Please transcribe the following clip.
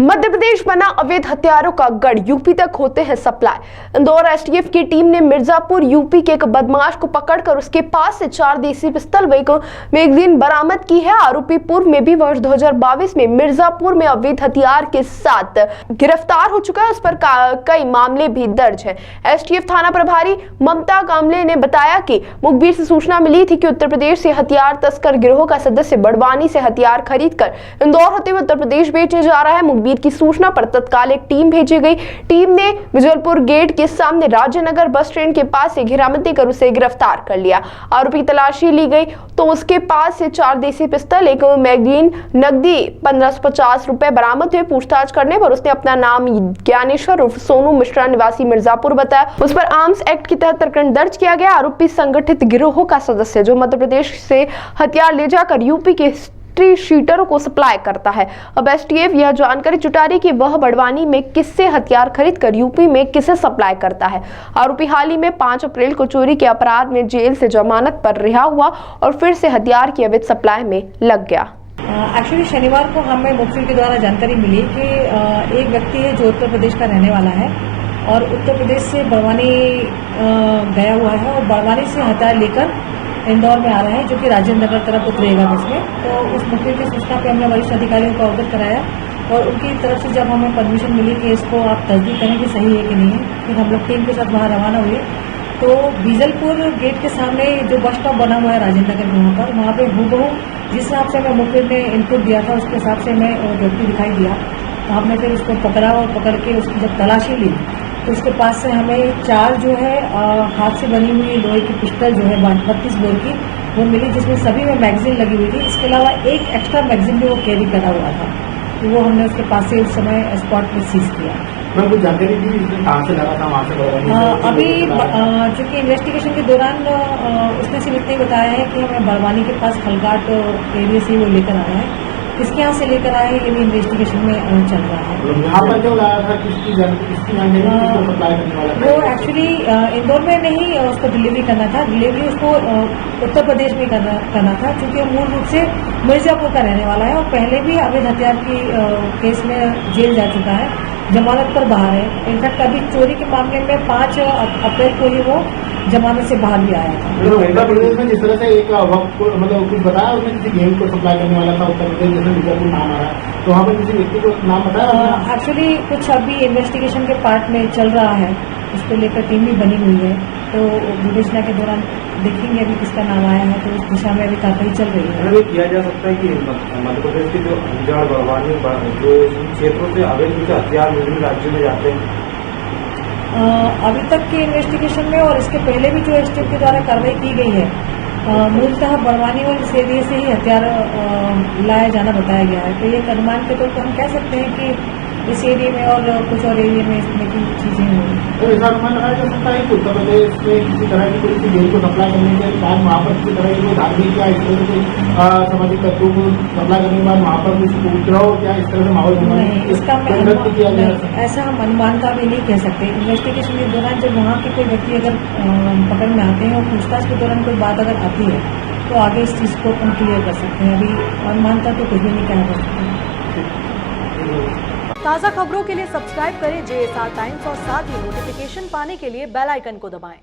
मध्य प्रदेश बना अवैध हथियारों का गढ़, यूपी तक होते हैं सप्लाई। इंदौर एसटीएफ की टीम ने मिर्जापुर यूपी के एक बदमाश को पकड़कर उसके पास से 4 देसी पिस्तौल व एक मैगजीन बरामद की है। आरोपी पूर्व में भी वर्ष 2022 में मिर्जापुर में अवैध हथियार के साथ गिरफ्तार हो चुका है। उस पर कई मामले भी दर्ज है। एसटीएफ थाना प्रभारी ममता कामले ने बताया कि मुखबिर से सूचना मिली थी कि उत्तर प्रदेश से हथियार तस्कर गिरोह का सदस्य बड़वानी से हथियार खरीदकर इंदौर होते हुए उत्तर प्रदेश बेचे जा रहा है। मुखबिर की सूचना पर तत्काल एक टीम भेजी गई। टीम ने विजलपुर गेट के सामने राज्यनगर बस स्टैंड के पास से घेराबंदी कर उसे गिरफ्तार कर लिया। आरोपी की तलाशी ली गई तो उसके पास से 4 देसी पिस्तौल, एक मैगजीन, नकदी 1550 रुपए बरामद हुए। पूछताछ करने पर उसने अपना नाम ज्ञानेश्वर उर्फ सोनू मिश्रा निवासी मिर्जापुर बताया। उस पर आर्म्स एक्ट के तहत प्रकरण दर्ज किया गया। आरोपी संगठित गिरोह का सदस्य जो मध्य प्रदेश से हथियार ले जाकर यूपी के शीटरों को सप्लाई करता है। अब एसटीएफ यह जानकारी जुटा रही कि वह बड़वानी में किससे हथियार खरीदकर यूपी में किसे सप्लाई करता है। आरोपी हाल ही में 5 अप्रैल को चोरी के अपराध में जेल से जमानत पर रिहा हुआ और फिर से हथियार की अवैध सप्लाई में लग गया। एक्चुअली शनिवार को हमें मुखबिर के द्वारा जानकारी मिली कि एक व्यक्ति है जो उत्तर प्रदेश का रहने वाला है और उत्तर प्रदेश से बड़वानी गया हुआ है और बड़वानी से हथियार लेकर इंदौर में आ रहा है, जो कि राजेंद्र नगर तरफ उतरेगा बस में। तो उस मुखबिर की सूचना पे हमने वरिष्ठ अधिकारियों को अवगत कराया और उनकी तरफ से जब हमें परमिशन मिली कि इसको आप तस्दीक करें कि सही है कि नहीं है, फिर हम लोग टीम के साथ वहाँ रवाना हुए। तो बीजलपुर गेट के सामने जो बस स्टॉप बना हुआ है राजेंद्र नगर, वहाँ पे हूबहू जिस हिसाब से हमें मुखबिर ने इनपुट दिया था उसके हिसाब से हमें व्यक्ति दिखाई दिया। तो हमने फिर उसको पकड़ा और पकड़ के उसकी जब तलाशी ली तो उसके पास से हमें 4 जो है हाथ से बनी हुई लोहे की पिस्टल जो है 32 बोर की वो मिली, जिसमें सभी में मैगजीन लगी हुई थी। इसके अलावा एक एक्स्ट्रा मैगजीन भी वो कैरी करा हुआ था, तो वो हमने उसके पास से उस समय स्पॉट पर सीज किया। मैं कुछ जानकारी दी इसमें कहाँ से लगा था, वहाँ से अभी चूँकि इन्वेस्टिगेशन के दौरान उसने सिर्फ इतना ही बताया है कि हमें बड़वानी के पास खलघाट एरिया से वो लेकर आया है। किसके यहाँ से लेकर आए हैं ये भी इन्वेस्टिगेशन में चल रहा है। यहाँ पर जो लाया था किसकी जानकारी सप्लाई करने वाला था? वो एक्चुअली इंदौर में नहीं उसको डिलीवरी करना था। डिलीवरी उसको उत्तर प्रदेश में करना था, क्योंकि मूल रूप से मिर्जापुर का रहने वाला है और पहले भी अवैध हथियार की केस में जेल जा चुका है, जमानत पर बाहर है। इनफैक्ट अभी चोरी के मामले में 5 अप्रैल को ही वो जमानत से बाहर भी आया था। उत्तर प्रदेश में जिस तरह से एक वक्त मतलब कुछ बताया उसने किसी गेम को सप्लाई करने वाला था उत्तर प्रदेश, जैसे मिर्जापुर नाम आ रहा है, तो वहाँ पर किसी व्यक्ति को नाम बताया? एक्चुअली कुछ अभी इन्वेस्टिगेशन के पार्ट में चल रहा है, उसको लेकर टीम भी बनी हुई है, तो विवेचना के दौरान देखेंगे अभी किसका नाम आया है, तो उस दिशा में अभी कार्रवाई चल रही है। ये किया जा सकता है कि मध्य प्रदेश के जो अंजार बड़वानी जो क्षेत्रों से अवैध हथियार विभिन्न राज्यों में जाते हैं, अभी तक के इन्वेस्टिगेशन में और इसके पहले भी जो एसटीएफ के द्वारा कार्रवाई की गई है, मूलतः बड़वानी और इस एरिया से ही हथियार लाया जाना बताया गया है। तो ये अनुमान के तौर पर हम कह सकते हैं कि इस एरिया में और कुछ और एरिया में इसमें की चीजें होंगी। तो ऐसा अनुमान लगाया जा सकता है कि उत्तर प्रदेश में किसी तरह की कोई गेम को सप्लाई करने के बाद वहाँ पर किसी तरह की कोई धार्मिक या इस तरह से सामाजिक तत्वों को सप्लाई करने के बाद वहाँ पर किसी को उपद्रव या इस तरह से माहौल ऐसा हम अनुमान का भी नहीं कह सकते। इन्वेस्टिगेशन के दौरान जब वहाँ के कोई व्यक्ति अगर पकड़ में आते हैं और पूछताछ के दौरान कोई बात अगर आती है तो आगे इस चीज़ को हम क्लियर कर सकते हैं। अभी अनुमान का तो कुछ भी नहीं कहना कर सकते। ताज़ा खबरों के लिए सब्सक्राइब करें JSR टाइम्स और साथ ही नोटिफिकेशन पाने के लिए बेल आइकन को दबाएं।